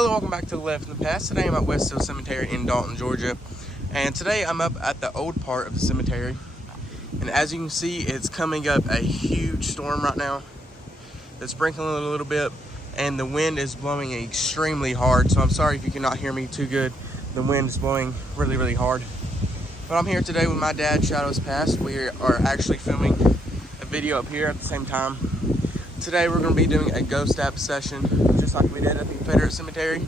Hello, welcome back to the Left in the Past. Today I'm at Westfield Cemetery in Dalton, Georgia. And today I'm up at the old part of the cemetery. And as you can see, it's coming up a huge storm right now. It's sprinkling a little bit and the wind is blowing extremely hard. So I'm sorry if you cannot hear me too good. The wind is blowing really hard. But I'm here today with my dad, Shadows Past. We are actually filming a video up here at the same time. Today we're going to be doing a ghost app session, just like we did at the Confederate cemetery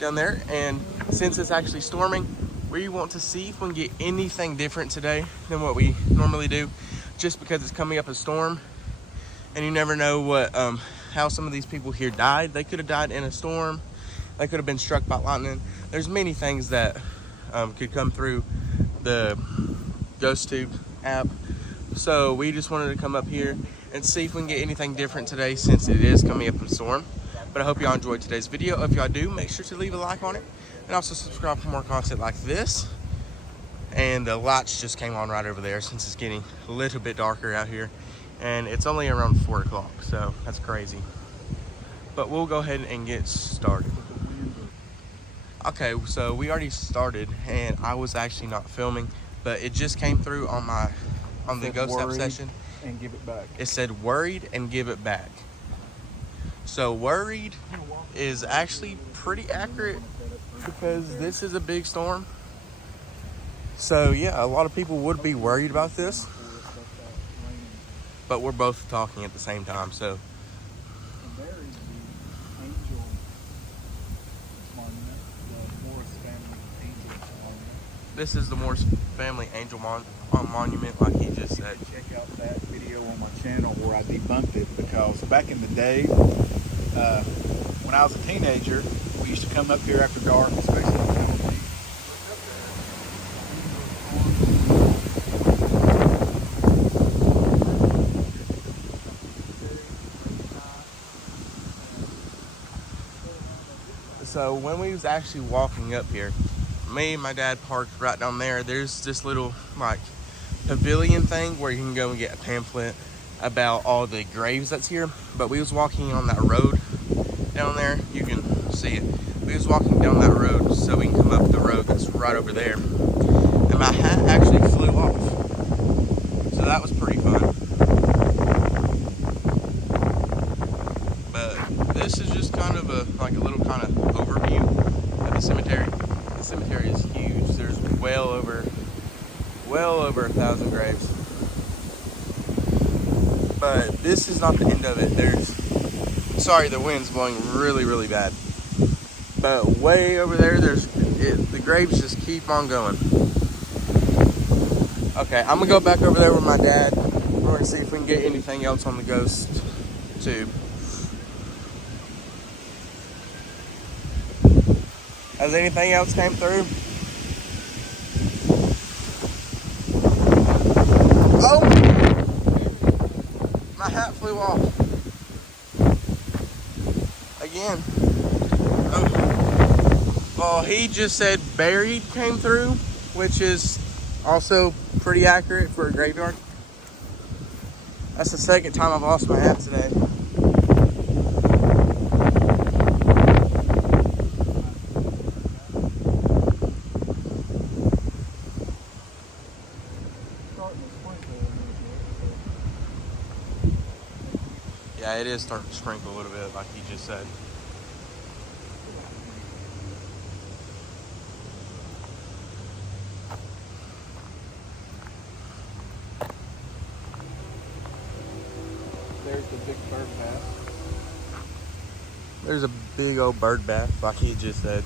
down there. And since it's actually storming, we want to see if we can get anything different today than what we normally do, just because it's coming up a storm. And you never know what how some of these people here died. They could have died in a storm. They could have been struck by lightning. There's many things that could come through the Ghost Tube app. So we just wanted to come up here and see if we can get anything different today, since it is coming up in a storm. But I hope y'all enjoyed today's video. If y'all do, make sure to leave a like on it and also subscribe for more content like this. And the lights just came on right over there, since it's getting a little bit darker out here, and it's only around 4 o'clock, so that's crazy. But we'll go ahead and get started. Okay, so we already started, and I was actually not filming, but it just came through on the ghost app session. And give it back. It said worried and give it back. So worried is actually pretty accurate, because this is a big storm. So yeah, a lot of people would be worried about this, but we're both talking at the same time. So And there is the angel monument, the Morris family angel monument. this is the Morris family angel monument, like he just said. Check out that video on my channel where I debunked it, because back in the day, when I was a teenager, we used to come up here after dark, especially on Halloween. So when we was actually walking up here, me and my dad parked right down there. There's this little like pavilion thing where you can go and get a pamphlet about all the graves that's here. But we was walking on that road down there. You can see it. We was walking down that road so we can come up the road that's right over there. And my hat actually flew off. So that was pretty fun. But this is just kind of a little kind of overview of the cemetery. The cemetery is huge. There's well over 1,000 graves. But this is not the end of it. Sorry, the wind's blowing really bad. But way over there, the graves just keep on going. Okay, I'm gonna go back over there with my dad. We're gonna see if we can get anything else on the ghost tube. Has anything else came through? Oh! My hat flew off. Again. Oh. Well, he just said buried came through, which is also pretty accurate for a graveyard. That's the second time I've lost my hat today. Yeah, it is starting to sprinkle a little bit, like he just said. There's the big bird bath. There's a big old bird bath, like he just said.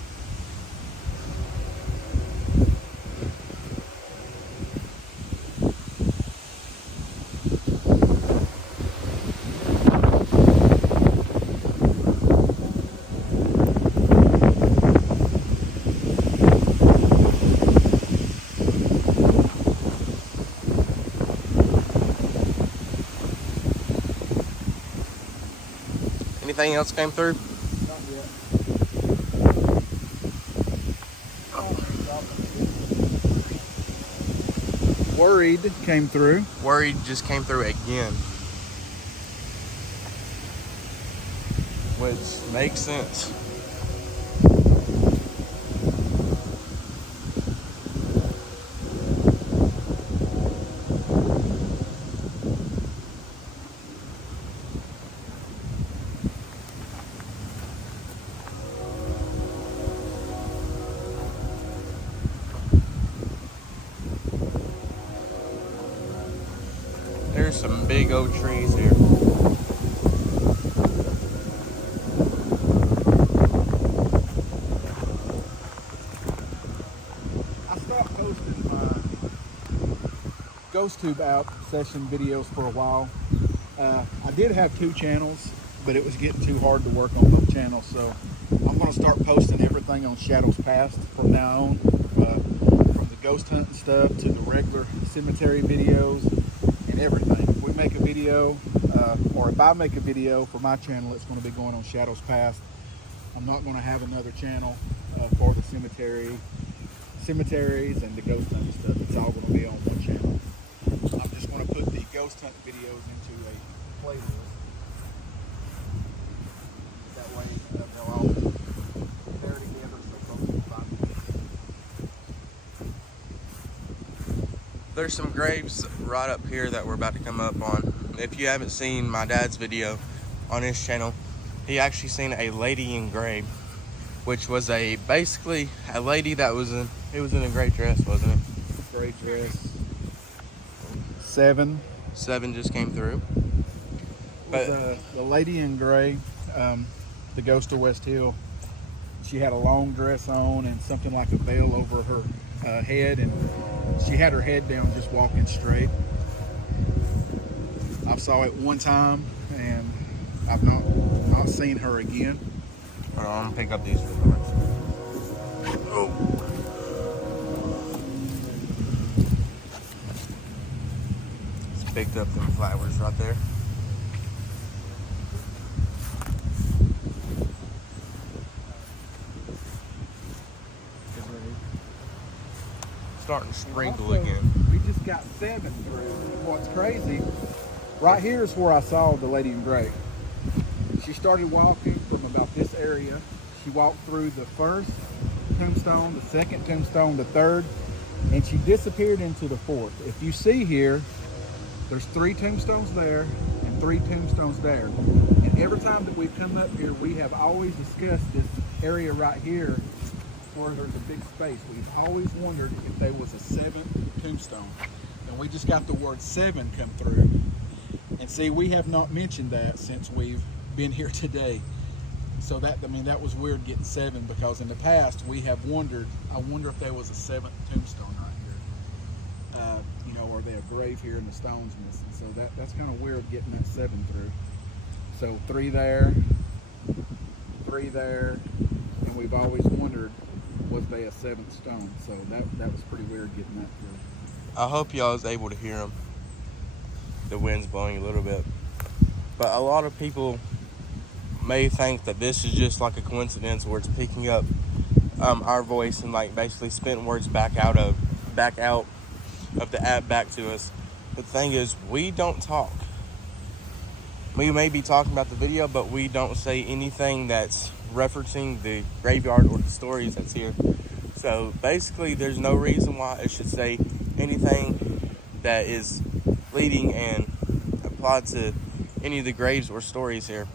Anything else came through? Not yet. Worried came through. Worried just came through again. Which makes sense. big old trees here. I stopped posting my ghost tube out session videos for a while. I did have 2 channels, but it was getting too hard to work on both channels, so I'm going to start posting everything on Shadows Past from now on, from the ghost hunting stuff to the regular cemetery videos and everything. If we make a video, or if I make a video for my channel, it's going to be going on Shadows Past. I'm not going to have another channel for the cemeteries and the ghost hunting stuff. It's all going to be on one channel. I'm just going to put the ghost hunt videos into a playlist. That way they'll all be there together so folks can find them. There's some graves right up here that we're about to come up on. If you haven't seen my dad's video on his channel, he actually seen a lady in gray, which was basically a lady that was in a gray dress, wasn't it? Gray dress. 7 just came through. But the lady in gray, the ghost of West Hill, she had a long dress on and something like a veil over her head, and she had her head down just walking straight. I saw it one time and I've not seen her again. Hold on, I'm gonna pick up these reports. Oh. Just picked up them flowers right there. Starting to sprinkle Also, again. We just got 7 through. What's crazy, right here is where I saw the lady in gray. She started walking from about this area. She walked through the first tombstone, the second tombstone, the third, and she disappeared into the fourth. If you see here, there's 3 tombstones there and 3 tombstones there. And every time that we've come up here, we have always discussed this area right here where there's a big space. We've always wondered if there was a 7th tombstone. And we just got the word 7 come through. And see, we have not mentioned that since we've been here today. So that was weird getting 7, because in the past we have wondered, I wonder if there was a 7th tombstone right here. Or they a grave here and the stone's missing. So that's kind of weird getting that 7 through. So 3 there, 3 there, and we've always wondered, was they a 7th stone? So that was pretty weird getting that through. I hope y'all was able to hear them. The wind's blowing a little bit. But a lot of people may think that this is just like a coincidence where it's picking up our voice and like basically spitting words back out of the app back to us. But the thing is, we don't talk. We may be talking about the video, but we don't say anything that's referencing the graveyard or the stories that's here. So basically, there's no reason why it should say anything that is leading and applied to any of the graves or stories here.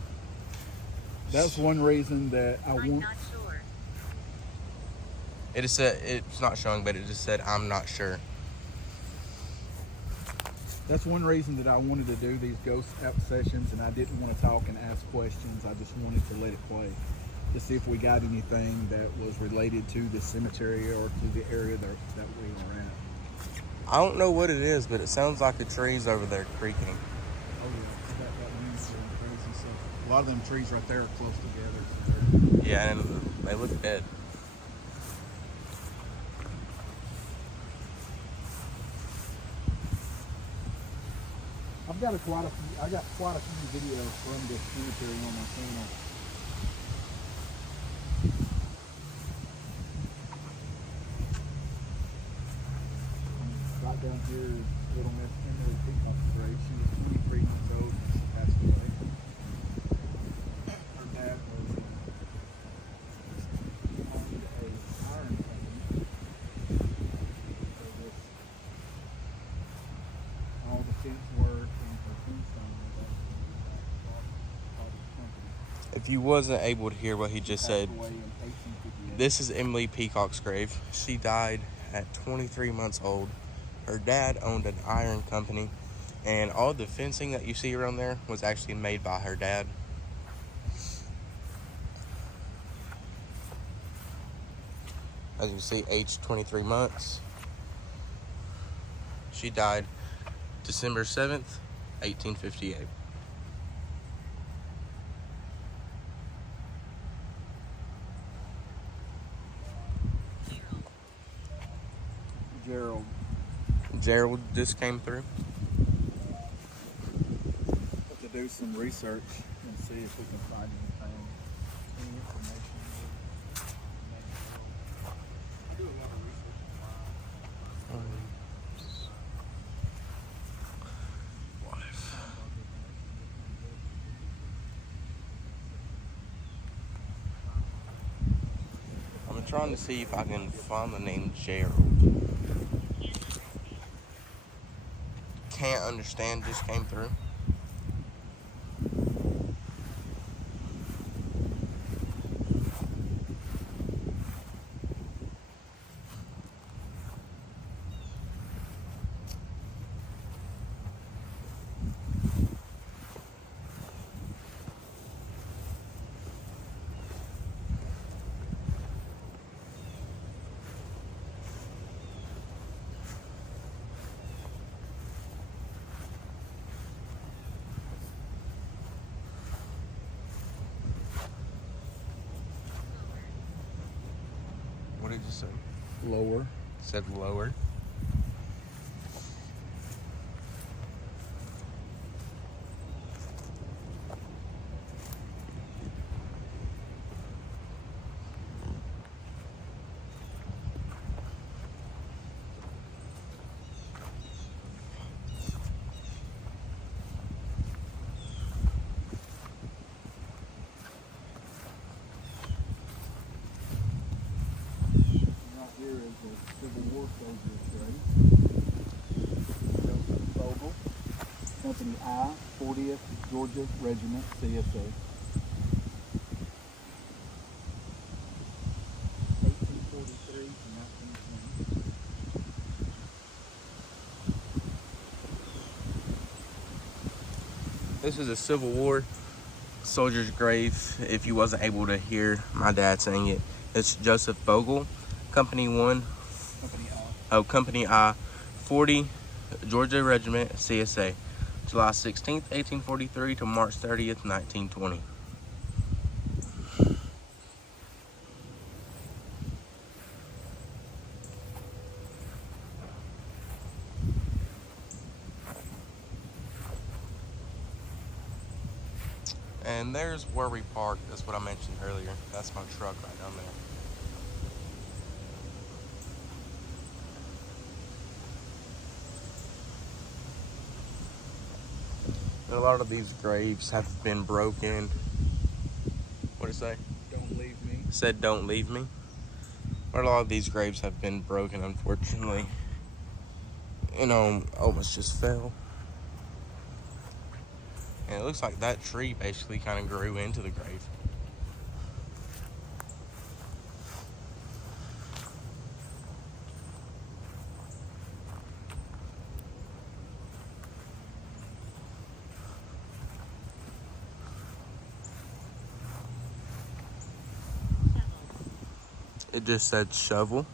That's one reason that I'm not sure. It is said, it's not showing, but it just said, I'm not sure. That's one reason that I wanted to do these ghost app sessions, and I didn't want to talk and ask questions. I just wanted to let it play to see if we got anything that was related to the cemetery or to the area that we were at. I don't know what it is, but it sounds like the trees over there creaking. Oh yeah, that wind's going crazy. So a lot of them trees right there are close together. Yeah, and they look dead. I got quite a few videos from this cemetery on my channel. Right down here is little Miss Emily Peacock's grave. She was 23 months old when she passed away. Her dad was owned a iron company. So this, all the fence work and her tombstone was actually part of the company. If you wasn't able to hear what he just said, Passed away in 1858. this is Emily Peacock's grave. She died at 23 months old. Her dad owned an iron company, And all the fencing that you see around there was actually made by her dad. As you can see, age 23 months. She died December 7th, 1858. Gerald just came through. Have to do some research and see if we can find anything, any information. I do a lot of research Wife. I'm trying to see if I can find the name Gerald. Can't understand, just came through. What did you say? lower. Said lower. Right here is a Civil War soldier's grave. Joseph Vogel, Company I, 40th Georgia Regiment, CSA. 1843 to 1920. This is a Civil War soldier's grave. If you wasn't able to hear my dad saying it, it's Joseph Vogel, Company 1. Company I. Oh, Company I, 40 Georgia Regiment, CSA, July 16th, 1843 to March 30th, 1920. And there's where we park. That's what I mentioned earlier. That's my truck right down there. And a lot of these graves have been broken. What did it say? Don't leave me. It said don't leave me. But a lot of these graves have been broken, unfortunately. You know, almost just fell. And it looks like that tree basically kind of grew into the grave. It just said shovel.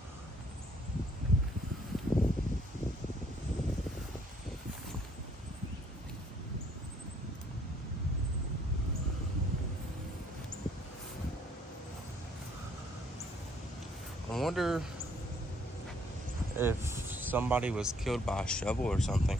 I wonder if somebody was killed by a shovel or something.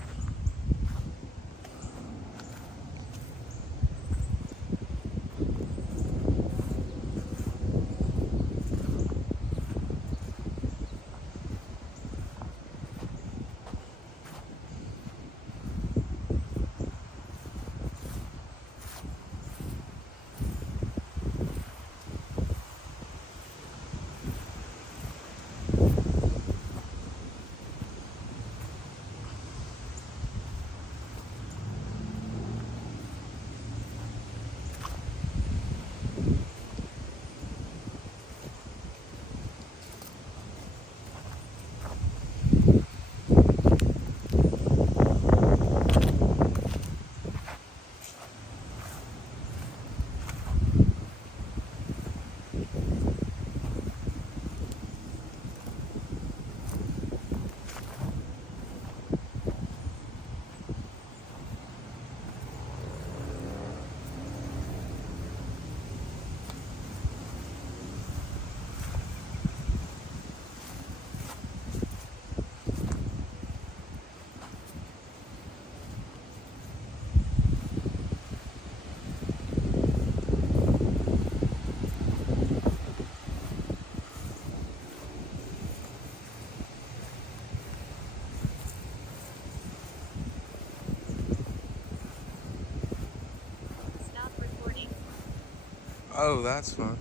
Oh, that's fun.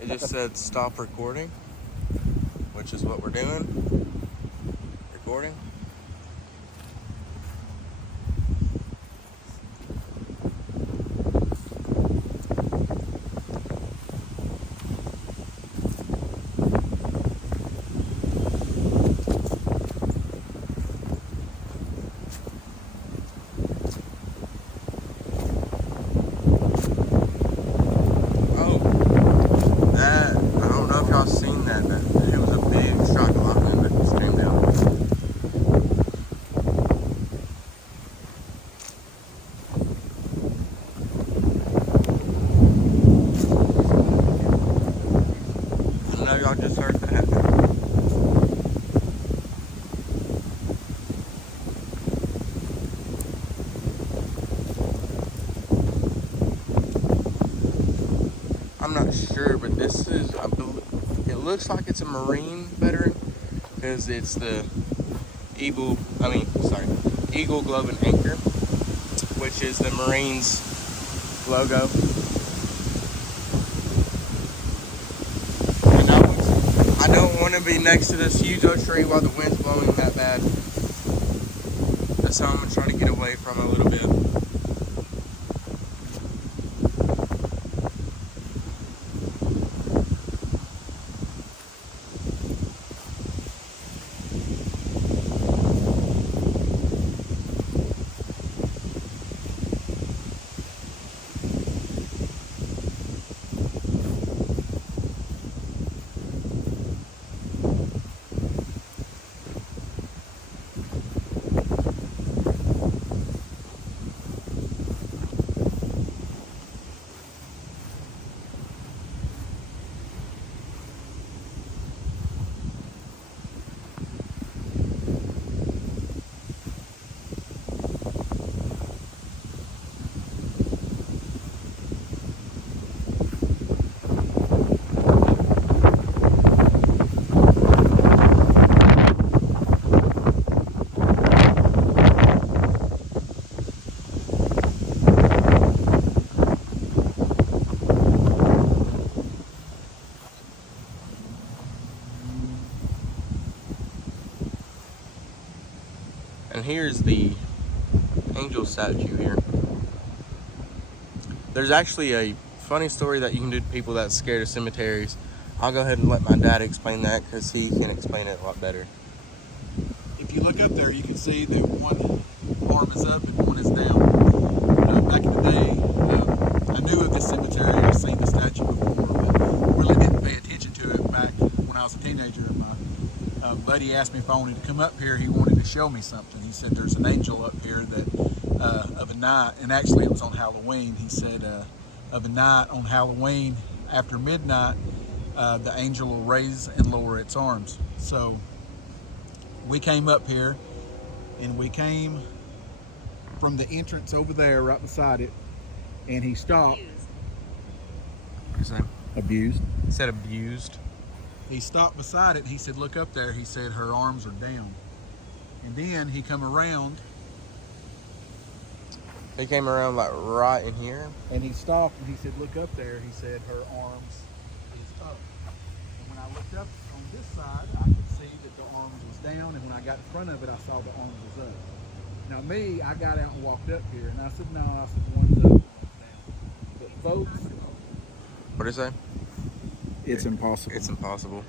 It just said stop recording, which is what we're doing. Recording. Y'all just heard that. I'm not sure, but this is, it looks like it's a Marine veteran because it's the Eagle Globe and Anchor, which is the Marines logo. I don't want to be next to this huge oak tree while the wind's blowing that bad. That's how I'm going to try to get away from it a little bit. And here's the angel statue here. There's actually a funny story that you can do to people that's scared of cemeteries. I'll go ahead and let my dad explain that because he can explain it a lot better. If you look up there, you can see that one arm is up and one is down. Back in the day, I knew of this cemetery. I've seen the statue before, but really didn't pay attention to it back when I was a teenager. My buddy asked me if I wanted to come up here. He wanted to show me something. He said there's an angel up here that of a night, and actually it was on Halloween. He said of a night on Halloween after midnight, the angel will raise and lower its arms. So we came up here, and we came from the entrance over there right beside it, and he stopped. What is that? Abused. He said abused. He stopped beside it and he said, look up there. He said her arms are down. And then he come around. He came around like right in here. And he stopped and he said, look up there. He said her arms is up. And when I looked up on this side, I could see that the arms was down. And when I got in front of it, I saw the arms was up. Now me, I got out and walked up here and I said, no, I said, one's up, one's down. But folks. What did he say? It's impossible. It's impossible.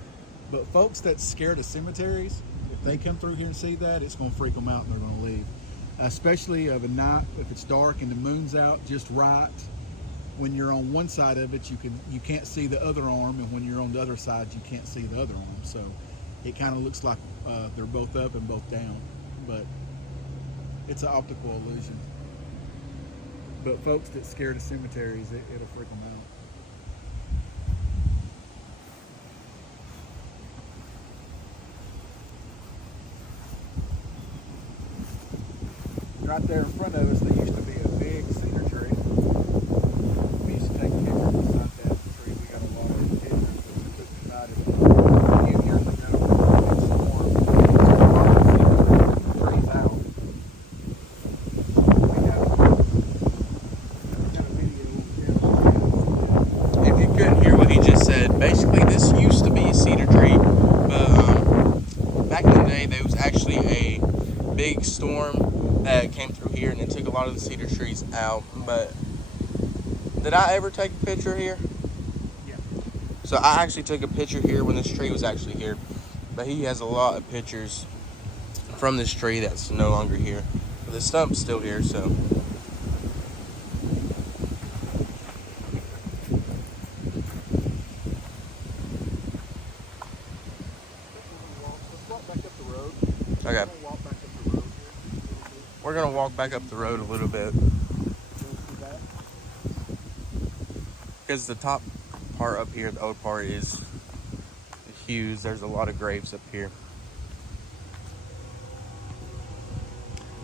But folks that's scared of cemeteries, if they come through here and see that, it's going to freak them out and they're going to leave. Especially of a night, if it's dark and the moon's out just right. When you're on one side of it, you can't see the other arm, and when you're on the other side, you can't see the other arm. So it kind of looks like they're both up and both down, but it's an optical illusion. But folks that's scared of cemeteries, it'll freak them out. Right there in front of us, there used to be a big cedar tree. We used to take pictures beside that tree. We got a lot of pictures that we took beside it a few years ago. It stormed. The trees out. We got a video. of the cedar trees out. But did I ever take a picture here? Yeah. So I actually took a picture here when this tree was actually here. But he has a lot of pictures from this tree that's no longer here. But the stump's still here, so. Okay. We're gonna walk back up the road a little bit. Because the top part up here, the old part, is huge. There's a lot of graves up here.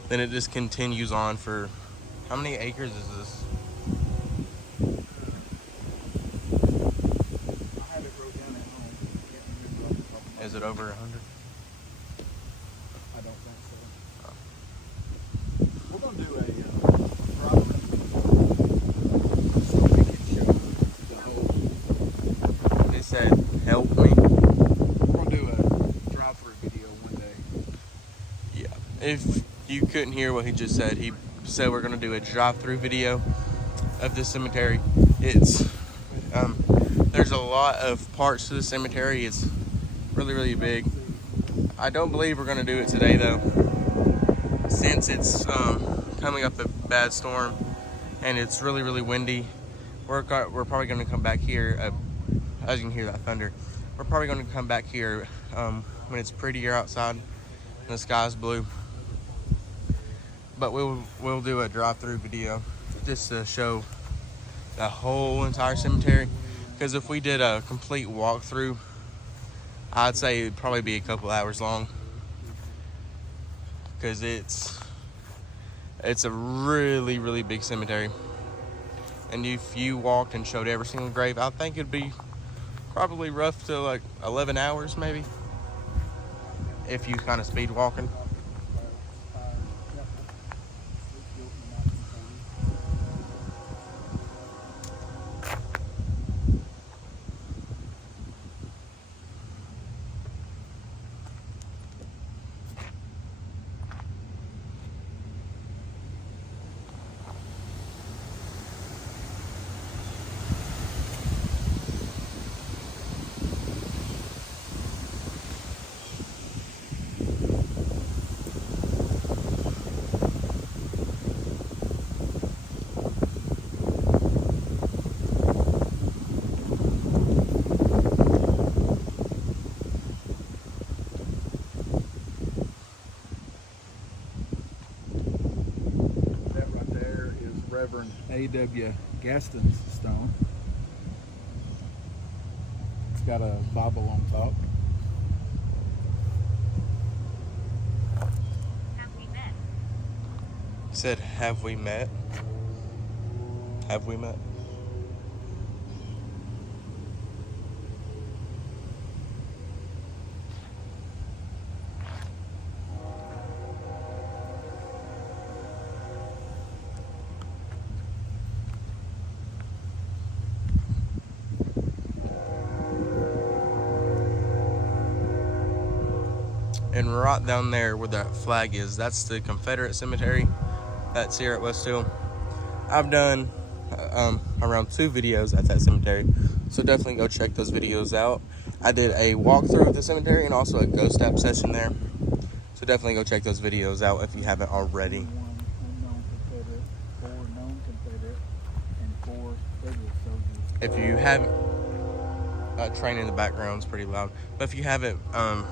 Then it just continues on for, how many acres is this? I had it wrote down at home. Can't remember off the top of my Is it over 100? I don't think so. We're going to do a drive so we can show the whole. They said, help me. We're going to do a drive-through video one day. Yeah. If you couldn't hear what he just said, he said we're gonna do a drive-through video of this cemetery. It's there's a lot of parts to the cemetery. It's really, really big. I don't believe we're gonna do it today though, since it's coming up a bad storm and it's really, really windy. We're probably gonna come back here. As you can hear that thunder, we're probably gonna come back here when it's prettier outside and the sky's blue. But we'll do a drive-through video just to show the whole entire cemetery. Because if we did a complete walkthrough, I'd say it'd probably be a couple hours long. Because it's a really, really big cemetery. And if you walked and showed every single grave, I think it'd be probably rough to like 11 hours maybe. If you kind of speed walking. Reverend A.W. Gaston's stone. It's got a Bible on top. Have we met? He said, have we met? Have we met? And right down there where that flag is, that's the Confederate cemetery that's here at West Hill. I've done around 2 videos at that cemetery, so definitely go check those videos out. I did a walkthrough of the cemetery and also a ghost app session there, so definitely go check those videos out if you haven't already. 1 unknown Confederate, 4 known Confederate, and 4 Federal soldiers. If you haven't, train in the background is pretty loud, but if you haven't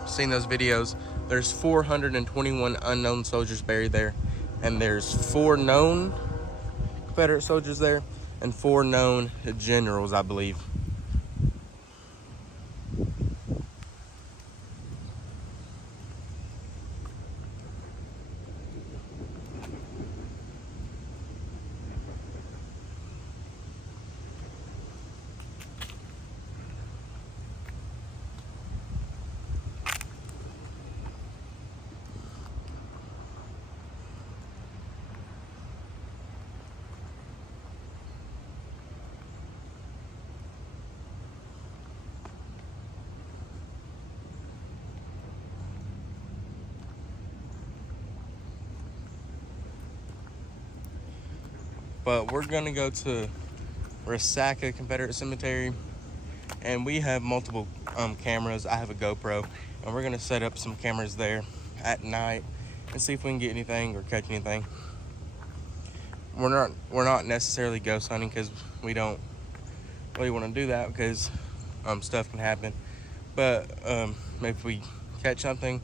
seen those videos, there's 421 unknown soldiers buried there, and there's 4 known Confederate soldiers there and 4 known generals, I believe. But we're gonna go to Resaca Confederate Cemetery, and we have multiple cameras. I have a GoPro, and we're gonna set up some cameras there at night and see if we can get anything or catch anything. We're not necessarily ghost hunting because we don't really want to do that because stuff can happen. But if we catch something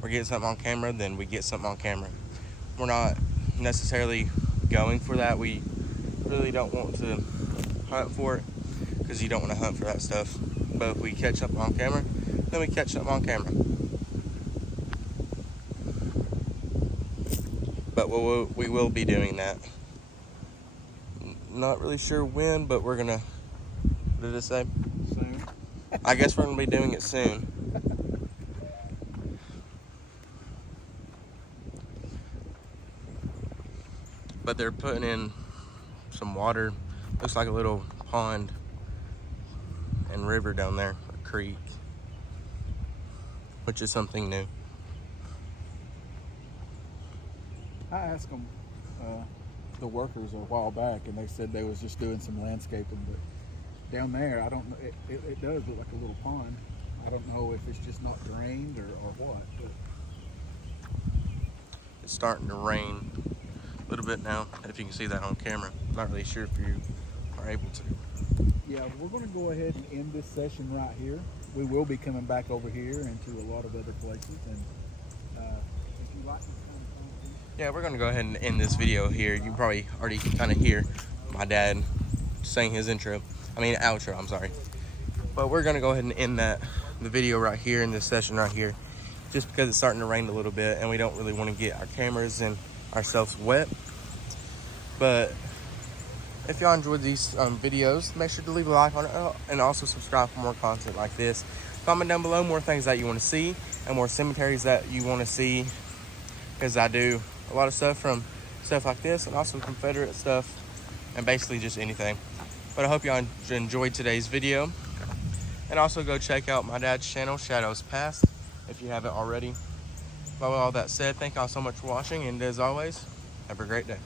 or get something on camera, then we get something on camera. We're not necessarily going for that. We really don't want to hunt for it because you don't want to hunt for that stuff. But if we catch something on camera, then we catch something on camera. But we will be doing that. Not really sure when, but we're gonna, what did it say? Soon. I guess we're gonna be doing it soon. But they're putting in some water. Looks like a little pond and river down there, a creek, which is something new. I asked them, the workers, a while back, and they said they was just doing some landscaping, but down there, I don't know, it does look like a little pond. I don't know if it's just not drained or what, but It's starting to rain a little bit now, if you can see that on camera. Not really sure if you are able to. yeah, we're going to go ahead and end this session right here. We will be coming back over here and to a lot of other places, and if you like this kind of content, Yeah, we're gonna go ahead and end this video here. You probably already kind of hear my dad saying his outro, I'm sorry. But we're gonna go ahead and end the video right here in this session right here, just because it's starting to rain a little bit and we don't really want to get our cameras and ourselves wet. But if y'all enjoyed these videos, make sure to leave a like on it and also subscribe for more content like this. Comment down below more things that you want to see and more cemeteries that you want to see, because I do a lot of stuff like this and also Confederate stuff and basically just anything. But I hope y'all enjoyed today's video, and also go check out my dad's channel, Shadows Past, if you haven't already. But with all that said, thank y'all so much for watching, and as always, have a great day.